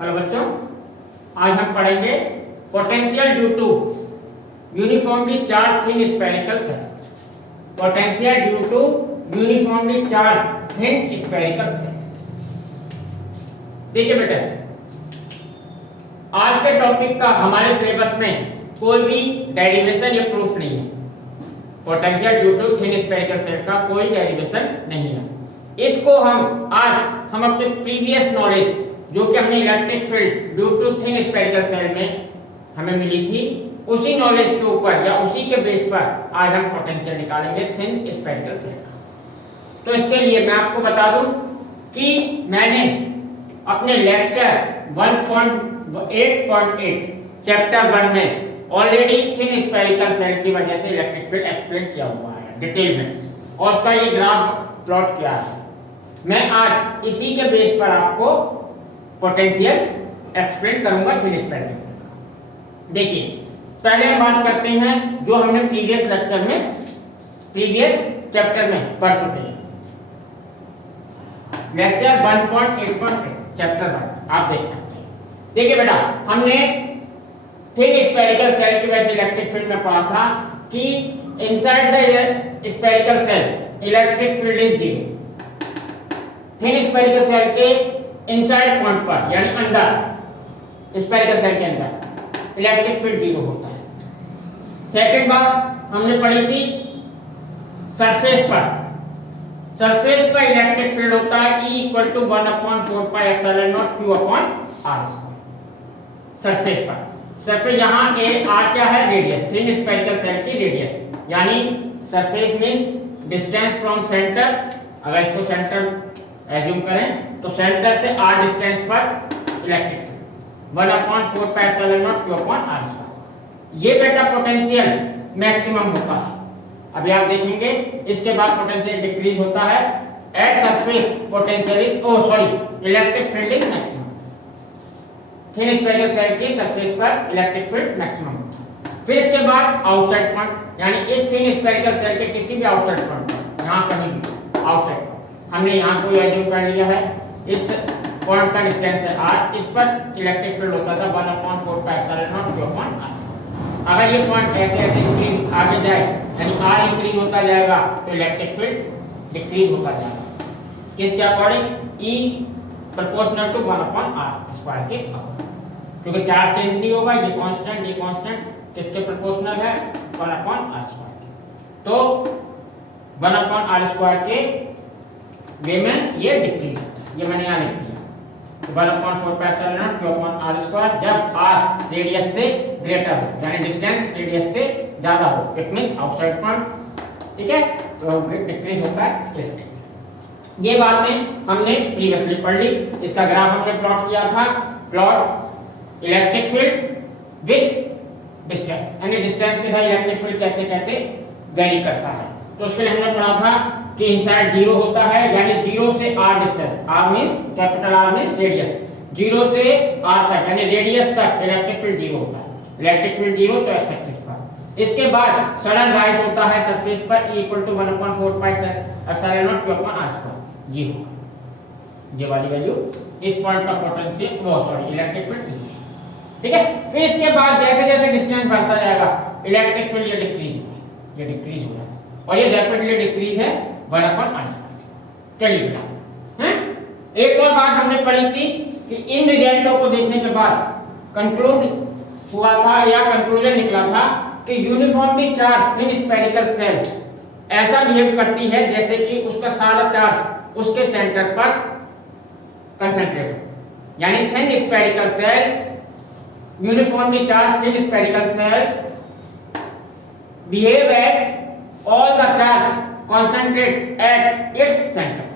Hello बच्चों, आज हम पढ़ेंगे potential due to uniformly charge thin spherical shell. Potential due to uniformly charge thin spherical shell. देखिए बेटा, आज के टॉपिक का हमारे सिलेबस में कोई भी डेरिवेशन या प्रूफ नहीं है। Potential due to thin spherical shell का कोई डेरिवेशन नहीं है। इसको हम अपने प्रीवियस नॉलेज जो कि हमने electric field due to thin spherical shell में हमें मिली थी, उसी नॉलेज के ऊपर या उसी के बेस पर आज हम पोटेंशियल निकालेंगे थिन स्फेरिकल सेल का। तो इसके लिए मैं आपको बता दूं कि मैंने अपने लेक्चर 1.8.8 चैप्टर 1 में ऑलरेडी थिन स्फेरिकल सेल की वजह से इलेक्ट्रिक फील्ड एक्सप्लेन किया हुआ है डिटेल में, और उसका ये ग्राफ प्लॉट किया है। मैं आज इसी के बेस पर आपको पोटेंशियल एक्सप्लेन करूंगा थिन स्फेरिकल सेल का। देखिए, पहले हम बात करते हैं जो हमने प्रीवियस लेक्चर में प्रीवियस चैप्टर में पढ़ चुके हैं। लेक्चर 1.8.8 चैप्टर 1 आप देख सकते हैं। देखिए बेटा, हमने थिन स्फेरिकल सेल की वजह से इलेक्ट्रिक फील्ड में पढ़ा था कि inside the spherical shell electric field is zero. Thin spherical cell के इनसाइड पॉइंट पर यानी अंदर स्फेरिकल सेल के अंदर इलेक्ट्रिक फील्ड जीरो होता है। सेकंड बात हमने पढ़ी थी सरफेस पर इलेक्ट्रिक फील्ड होता है E = 1/4πε0 Q/r²। सरफेस यहाँ R क्या है? रेडियस। थिन स्फेरिकल सेल की रेडियस, यानी surface means distance from centre. अगर इसको सेंटर एज्यूम करें तो सेंटर से r डिस्टेंस पर इलेक्ट्रिक फील्ड 1/4πε0 Q/r²। ये बेटा पोटेंशियल मैक्सिमम होता है। अभी आप देखेंगे इसके बाद पोटेंशियल डिक्रीज होता है। At surface potential electric field is maximum. Thin spherical cell की सरफेस पर इलेक्ट्रिक फील्ड मैक्सिमम होता है। फिर इसके बाद आउटसाइड पॉइंट, यानी इस थिन स्फेरिकल सेल के किसी भी आउटसाइड पॉइंट पर, यहाँ कहीं भी आउटसाइड पॉइंट हमने यहाँ कोई एज्यूम कर लिया है, इस पॉइंट का डिस्टेंस है r, इस पर इलेक्ट्रिक फील्ड होता था 1/4πε0 Q/r²। अगर ये पॉइंट ऐसे इंक्रीज आगे जाए यानी r इंक्रीज होता जाएगा तो इलेक्ट्रिक फील्ड डिक्रीज होता जाएगा। किसके according? E proportional to 1/r² के अकॉर्डिंग, क्योंकि चार्ज चेंज नहीं होगा। ये कांस्टेंट किसके प्रोपोर्शनल है? 1/r²। तो 1/r² के वे में ये डिक्रीज होता है। ये मैंने यहाँ लिख दिया 1/4πε0 Q/r²। जब r रेडियस से ग्रेटर हो, यानी डिस्टेंस रेडियस से ज्यादा हो, इट मींस आउटसाइड पॉइंट, ठीक है, तो डिक्रीज होता है इलेक्ट्रिक। ये बातें हमने प्रीवियसली पढ़ ली। इसका ग्राफ हमने प्लॉट किया था। Plot electric field with distance, यानी डिस्टेंस के साथ इलेक्ट्रिक फील्ड कैसे कैसे वेरी करता है। तो उसके लिए हमने पढ़ा था कि इनसाइड जीरो होता है, यानी जीरो से r distance, r means capital R means radius, zero से r तक यानी रेडियस तक इलेक्ट्रिक फील्ड जीरो होता है। इलेक्ट्रिक फील्ड जीरो तो x एक्सिस पर। इसके बाद सडन राइज होता है सरफेस पर E = 1/4πε0 Q/r²। ये होगा ये वाली वैल्यू, इस पॉइंट का पोटेंशियल इलेक्ट्रिक फील्ड, ठीक है। फिर इसके बाद जैसे जैसे डिस्टेंस बढ़ता जाएगा इलेक्ट्रिक फील्ड ये डिक्रीज हो रहा है, और ये रैपिडली डिक्रीज है 1/r²। चलिए बेटा, हैं एक और बात हमने पढ़ी थी कि इन रिजल्टों को देखने के बाद कंक्लूड हुआ था या कंक्लूजन निकला था कि uniformly charge thin spherical cell ऐसा बिहेव करती है जैसे कि उसका सारा चार्ज उसके सेंटर पर कंसंट्रेट हो। यानी thin spherical shell uniformly charge thin spherical shell behave as all the charge concentrate at its center।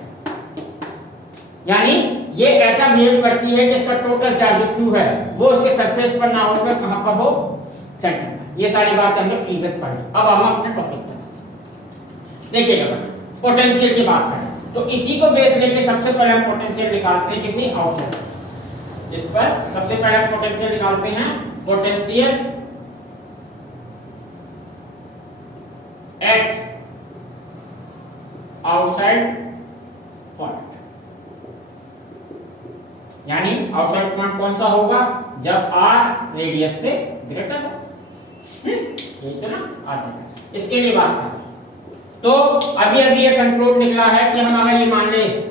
यानी ये ऐसा बिहेव करती है कि इसका टोटल चार्ज जो Q है वो उसके सरफेस पर ना होकर कहां पर हो? सेंटर पर। ये सारी बात हमने प्रीवियस पढ़ी। अब हम अपने टॉपिक पर देखिएगा बेटा, पोटेंशियल की बात करें तो इसी को बेस लेके सबसे पहले हम पोटेंशियल निकालते हैं किसी आउटसाइड। इस पर सबसे पहले हम पोटेंशियल निकालते हैं, पोटेंशियल एट आउटसाइड पॉइंट। यानी आउटसाइड पॉइंट कौन सा होगा, जब r रेडियस से ग्रेटर हो। ठीक है ना, आगे इसके लिए बात करें तो अभी अभी ये कंट्रोल निकला है कि हम अगर ये मान लें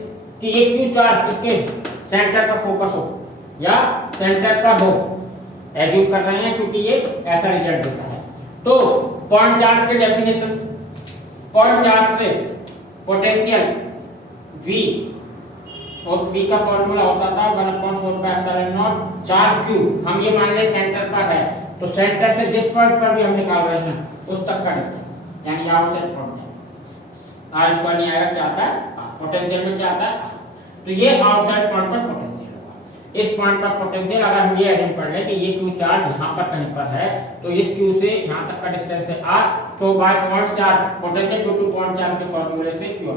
कि ये क्यू चार्ज इसके सेंटर पर फोकस हो या सेंटर पर हो, एज्यूम कर रहे हैं क्योंकि ये ऐसा रिजल्ट होता है। तो पॉइंट चार्ज के डेफिनेशन, पॉइंट चार्ज से पोटेंशियल V और V का फॉर्मूला होता था 1/4πε0 चार्ज Q। हम ये मान लें सेंटर पर है तो सेंटर से जिस पॉइंट पर भी हम निकाल रहे हैं उस तक का डिस्टेंस यानी आउटसाइड पॉइंट है, r स्क्वायर नहीं आएगा, क्या आता है पोटेंशियल में क्या आता है, तो ये आउटसाइड पॉइंट पर पोटेंशियल होगा। इस पॉइंट पर पोटेंशियल अगर हम ये एज्यूम कर लें कि ये Q चार्ज यहाँ पर कहीं पर है तो इस Q से यहाँ तक का डिस्टेंस है r, तो by point charge potential due two point charge के फॉर्मूले से Q/r,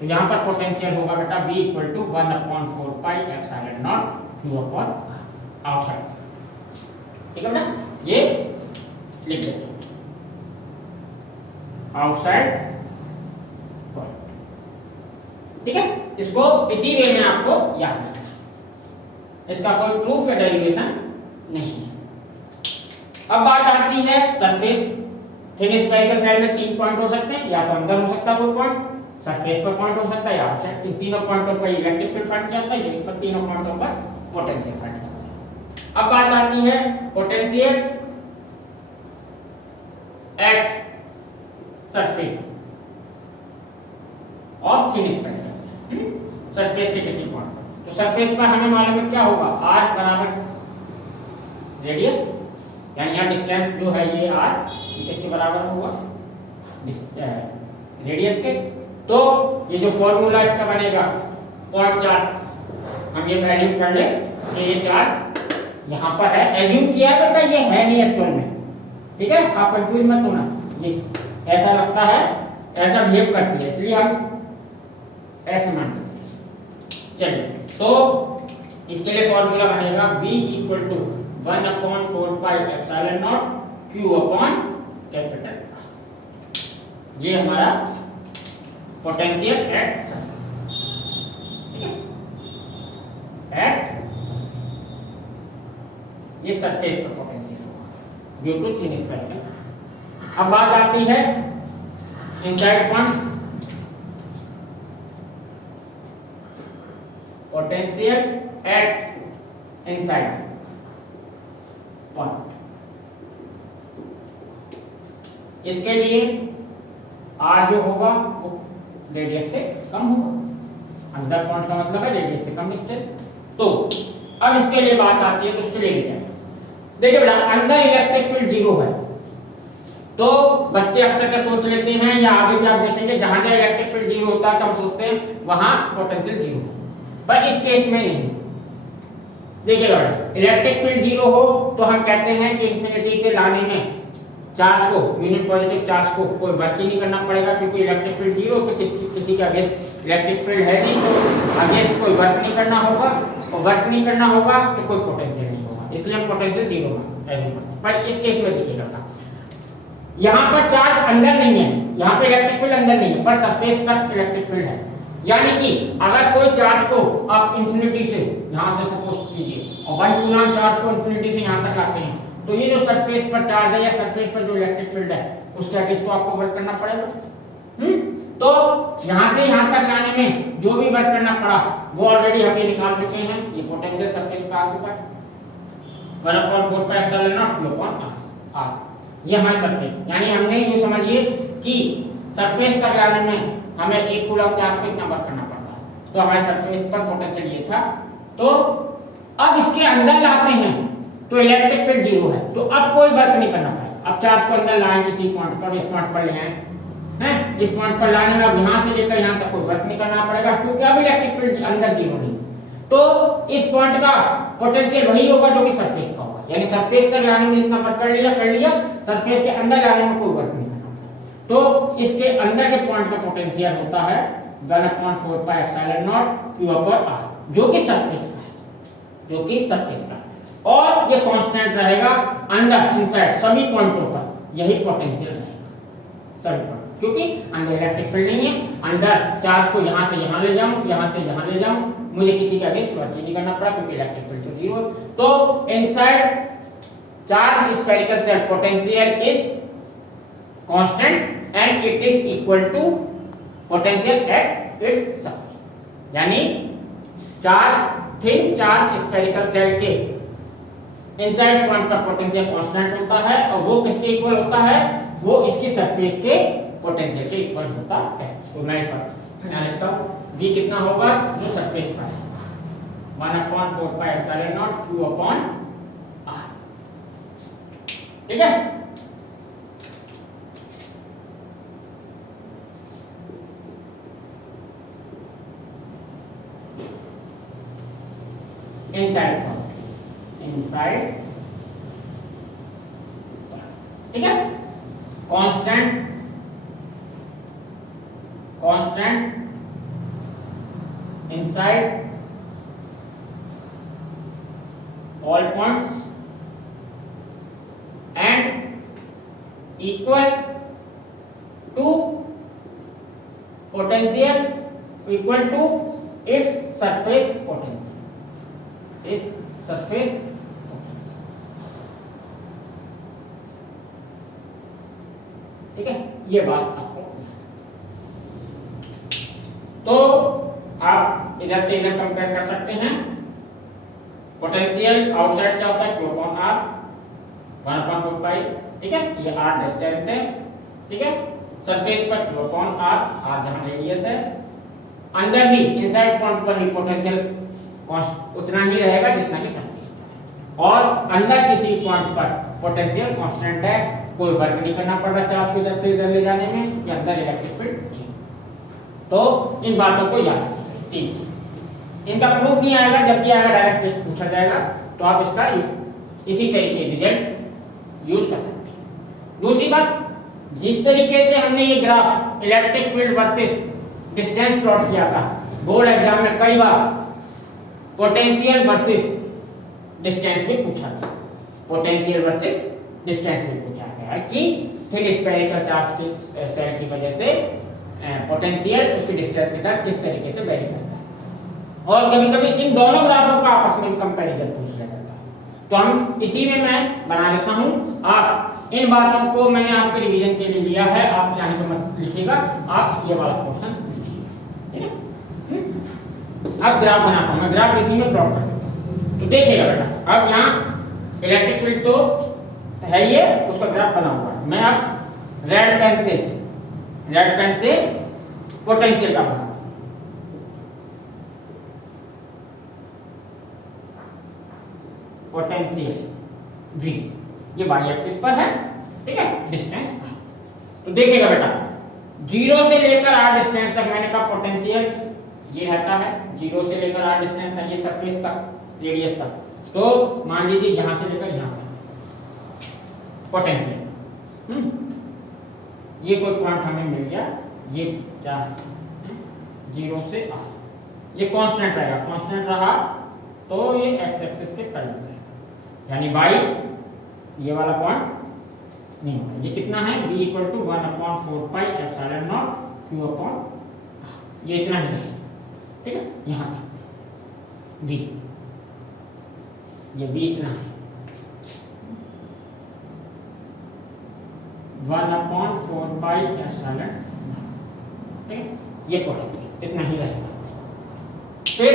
तो यहाँ पर पोटेंशियल होगा बेटा V = 1/4πε0 Q/r आउटसाइड। ठीक है बेटा, ये लिख देते हैं आउटसाइड पॉइंट। ठीक है, इसको इसी वे में आपको याद रखना, इसका कोई प्रूफ या डेरिवेशन नहीं है। अब बात आती है सरफेस। थिन स्फेरिकल शेल में 3 पॉइंट हो सकते हैं, या तो अंदर हो सकता है कोई पॉइंट, सरफेस पर पॉइंट हो सकता है या आउटसाइड। इन तीनों पॉइंटों पर इलेक्ट्रिक फील्ड फाइंड किया जाता है, इन पर तीनों पॉइंटों पर पोटेंशियल फाइंड किया जाता है। अब बात आती है potential at surface of thin spherical, surface के किसी पॉइंट पर। तो सरफेस पर हमें मालूम है क्या होगा, r बराबर रेडियस, यानी यहाँ डिस्टेंस जो है ये r किसके बराबर होगा, रेडियस के। तो ये जो फॉर्मूला इसका बनेगा पॉइंट चार्ज, हम ये एज्यूम कर ले कि ये चार्ज यहाँ पर है, एज्यूम किया है बेटा, ये है नहीं एक्चुअल में। ठीक है, आप कंफ्यूज मत होना, ये ऐसा लगता है, ऐसा बिहेव करती है, इसलिए हम ऐसे मान लेते हैं। चलिए, तो इसके लिए फॉर्मूला बनेगा V = 1/4πε0 Q/R। ये हमारा पोटेंशियल एट सरफेस, ठीक है, एट ये सरफेस पर पोटेंशियल होगा ड्यू टू थिन स्फेरिकल। अब बात आती है inside point, potential at inside point. इसके लिए r जो होगा वो रेडियस से कम होगा, अंदर पॉइंट का मतलब है रेडियस से कम डिस्टेंस। तो अब इसके लिए बात आती है, तो उसके लिए क्या है, देखिए बेटा, अंदर इलेक्ट्रिक फील्ड 0 है, तो बच्चे अक्सर क्या सोच लेते हैं, या आगे भी आप देखेंगे जहां जहां इलेक्ट्रिक फील्ड 0 होता है तब सोचते हैं वहां पोटेंशियल 0, पर इस केस में नहीं। देखिएगा बेटा, इलेक्ट्रिक फील्ड 0 हो तो हम कहते हैं कि इंफिनिटी से लाने में चार्ज को, यूनिट पॉजिटिव चार्ज को कोई वर्क ही नहीं करना पड़ेगा, क्योंकि इलेक्ट्रिक फील्ड 0 तो किसी का अगेंस्ट इलेक्ट्रिक फील्ड है नहीं, तो अगेंस्ट कोई वर्क नहीं करना होगा, और वर्क नहीं करना होगा तो कोई पोटेंशियल नहीं होगा, इसलिए हम पोटेंशियल 0 है। पर इस केस में देखिएगा, यहाँ पर चार्ज अंदर नहीं है, यहाँ पे इलेक्ट्रिक फील्ड अंदर नहीं है, पर सरफेस तक इलेक्ट्रिक फील्ड है। यानी कि अगर कोई चार्ज को आप इंफिनिटी से यहाँ से सपोज कीजिए और 1 कूलम चार्ज को इंफिनिटी से यहाँ तक लाते हैं, तो ये जो सरफेस पर चार्ज है या सरफेस पर जो इलेक्ट्रिक फील्ड है उसके अगेंस्ट तो आपको वर्क करना पड़ेगा। तो यहाँ से यहाँ तक लाने में जो भी वर्क करना पड़ा वो ऑलरेडी हम ये निकाल चुके हैं, ये पोटेंशियल सरफेस पर आ चुका है 1/4πε0 Q/r, ये हमारी सरफेस। यानी हमने ये समझिए कि सरफेस तक लाने में हमें 1 कूलम चार्ज को इतना वर्क करना पड़ता है, तो हमारे सरफेस पर पोटेंशियल ये था। तो अब इसके अंदर लाते हैं तो इलेक्ट्रिक फील्ड 0 है, तो अब कोई वर्क नहीं करना पड़ेगा। अब चार्ज को अंदर लाएं किसी पॉइंट पर, इस पॉइंट पर ले आए हैं, इस पॉइंट पर लाने में अब यहाँ से लेकर यहाँ तक कोई वर्क नहीं करना पड़ेगा, क्योंकि अब इलेक्ट्रिक फील्ड अंदर 0 नहीं। तो इस पॉइंट का पोटेंशियल वही होगा जो कि सरफेस का होगा, यानी सरफेस तक लाने में जितना वर्क कर लिया, सरफेस के अंदर लाने में कोई वर्क नहीं करना पड़ेगा। तो इसके अंदर के पॉइंट का पोटेंशियल होता है 1/4πε0 Q/r, जो कि सरफेस का है, जो कि सरफेस का है, और ये कांस्टेंट रहेगा अंदर इनसाइड सभी पॉइंटों पर, यही पोटेंशियल रहेगा सभी पॉइंट। क्योंकि अंदर इलेक्ट्रिक फील्ड नहीं है, अंदर चार्ज को यहाँ से यहाँ ले जाऊँ, यहाँ से यहाँ ले जाऊँ, मुझे किसी का अगेंस्ट वर्क नहीं करना पड़ा क्योंकि इलेक्ट्रिक फील्ड तो जीरो। तो inside charge spherical shell potential is constant and it is equal to potential at its surface, यानी charge thin charge spherical shell के इनसाइड पॉइंट पर पोटेंशियल कांस्टेंट होता है और वो किसके इक्वल होता है, वो इसकी सरफेस के पोटेंशियल के इक्वल होता है। तो मैं इस पर ध्यान रखता हूँ, v कितना होगा जो सरफेस पर है 1/4 pi epsilon naught q upon r, ठीक है। इनसाइड पॉइंट, इनसाइड, ठीक है। Constant, constant inside all points and equal to potential, equal to its surface potential, इस सरफेस, ठीक है। ये बात आपको, तो आप इधर से इधर कंपेयर कर सकते हैं। पोटेंशियल आउटसाइड क्या होता है q अपॉन r 1/4 पाई, ठीक है, ये r डिस्टेंस है, ठीक है। सरफेस पर q अपॉन r, r जहां रेडियस है। अंदर भी इनसाइड पॉइंट पर भी पोटेंशियल उतना ही रहेगा जितना कि सरफेस पर है, और अंदर किसी पॉइंट पर पोटेंशियल कांस्टेंट है, कोई वर्क नहीं करना पड़ रहा चार्ज को इधर से इधर ले जाने में, कि अंदर इलेक्ट्रिक फील्ड थी। तो इन बातों को याद रखिए, ठीक। इनका प्रूफ नहीं आएगा, जब भी आएगा डायरेक्ट टेस्ट पूछा जाएगा, तो आप इसका इसी तरीके रिजल्ट यूज कर सकते हैं। दूसरी बात, जिस तरीके से हमने ये graph electric field versus distance plot किया था बोर्ड एग्जाम में कई बार, पोटेंशियल वर्सेस डिस्टेंस भी पूछा गया, पोटेंशियल वर्सेस डिस्टेंस भी पूछा गया कि थिन स्फेरिकल चार्ज के सेल की वजह से पोटेंशियल उसके डिस्टेंस के साथ किस तरीके से वेरी करता है, और कभी कभी इन दोनों ग्राफों का आपस में कंपैरिजन पूछ लिया जाता है। तो हम इसी में मैं बना देता हूं, आप इन बातों को मैंने आपके रिवीजन के लिए लिया है, आप चाहें तो मत लिखिएगा, आप ये वाला पोर्शन लिखिएगा, ठीक है। अब ग्राफ बनाता हूं मैं, ग्राफ इसी में प्लॉट कर देता हूं, तो देखिएगा बेटा। अब यहाँ इलेक्ट्रिक फील्ड तो है, ये उसका ग्राफ बना हुआ है। मैं अब रेड पेन से पोटेंशियल का बना, पोटेंशियल v, ये y एक्सिस पर है, ठीक है, डिस्टेंस। तो देखिएगा बेटा, 0 से लेकर r डिस्टेंस तक मैंने कहा पोटेंशियल ये रहता है, 0 से लेकर r डिस्टेंस तक, ये सरफेस तक, रेडियस तक। तो मान लीजिए यहां से लेकर यहां तक पोटेंशियल, ये कोई पॉइंट हमें मिल गया, ये चाहे 0 से r, ये कांस्टेंट रहेगा, कांस्टेंट रहा तो ये x एक्सिस के करीब है, यानी y ये वाला पॉइंट नहीं होगा। ये कितना है, v equal to 1/4 pi epsilon naught q upon, ये इतना ही, ठीक है, यहाँ तक v, ये v इतना है 1/4 पाई एप्सिलॉन, ठीक है, ये पोटेंशियल इतना ही रहेगा। फिर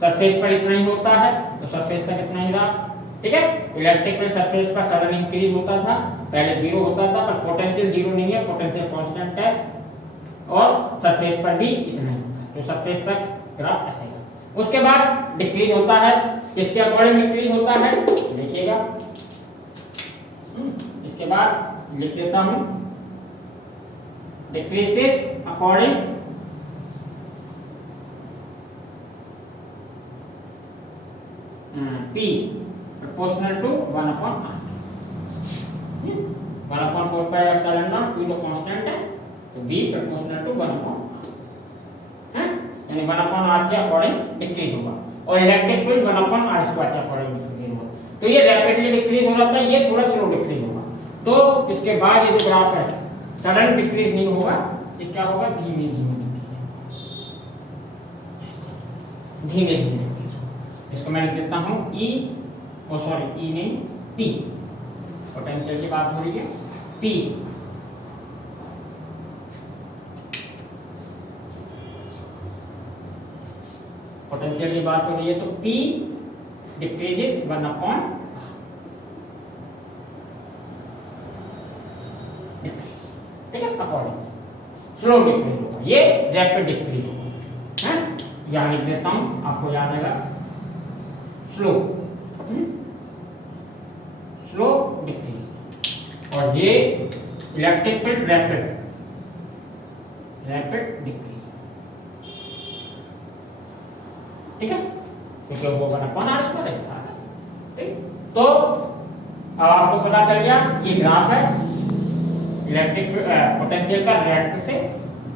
सरफेस पर इतना ही होता है, तो सरफेस तक इतना ही रहा, ठीक है। इलेक्ट्रिक फील्ड सरफेस पर सडन इंक्रीज होता था, पहले 0 होता था, पर पोटेंशियल 0 नहीं है, पोटेंशियल कांस्टेंट है, और सरफेस पर भी इतना ही होता है। तो सरफेस तक ग्राफ ऐसे है। उसके बाद डिक्रीज होता है, किसके अकॉर्डिंग डिक्रीज होता है देखिएगा, इसके बाद लिख देता हूं, decreases according P proportional to 1/r, 1/4 pi epsilon naught, Q तो कांस्टेंट है, तो V proportional to 1/r है, यानी 1/r के अकॉर्डिंग डिक्रीज होगा, और इलेक्ट्रिक फील्ड 1/r² के अकॉर्डिंग डिक्रीज होगा। तो ये रैपिडली डिक्रीज हो रहा था, ये थोड़ा स्लो डिक्रीज होगा। तो इसके बाद ये जो ग्राफ है सडन डिक्रीज नहीं होगा, ये क्या होगा, धीमे धीमे धीमे धीमे। इसको मैं लिख देता हूं ई, ओ सॉरी ई नहीं पी, पोटेंशियल की बात हो रही है, पी पोटेंशियल की बात हो रही है, तो P डिक्रीजेस 1/r डिक्रीज, ठीक है, अकॉर्डिंग स्लो डिक्रीज होगा, ये रैपिड डिक्रीज होगा, है यहां लिख देता हूं, आपको याद आएगा, स्लो स्लो डिक्रीज, और ये electric field rapid rapid decrease, ठीक है, क्योंकि वो 1/r² रहता है, ठीक। तो अब आपको पता चल गया ये ग्राफ है इलेक्ट्रिक पोटेंशियल का रेड से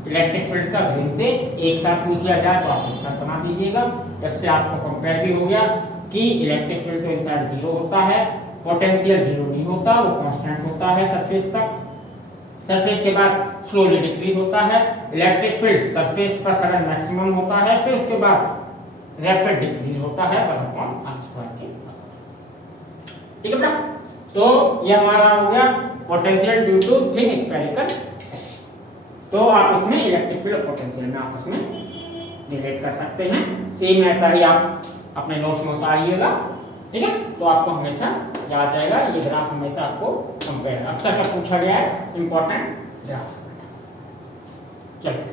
इलेक्ट्रिक फील्ड का ग्रीन से, एक साथ पूछ लिया जाए तो आप एक साथ बना दीजिएगा। जब से आपको कंपेयर भी हो गया कि इलेक्ट्रिक फील्ड तो इनसाइड 0 होता है, पोटेंशियल 0 नहीं होता, वो कांस्टेंट होता है सरफेस तक, सरफेस के बाद स्लोली डिक्रीज होता है, इलेक्ट्रिक फील्ड सरफेस पर सडन मैक्सिमम होता है, फिर उसके बाद रैपिड डिक्रीज होता है 1/r² के, ठीक है बेटा। तो ये हमारा हो गया potential due to thin spherical, तो आप इसमें इलेक्ट्रिक फील्ड और पोटेंशियल में आपस में रिलेट कर सकते हैं, सेम ऐसा ही आप अपने नोट्स में उतारिएगा, ठीक है। तो आपको हमेशा याद जाएगा, ये ग्राफ हमेशा आपको कंपेयर अक्सर का पूछा गया है, इंपॉर्टेंट ग्राफ, चलिए।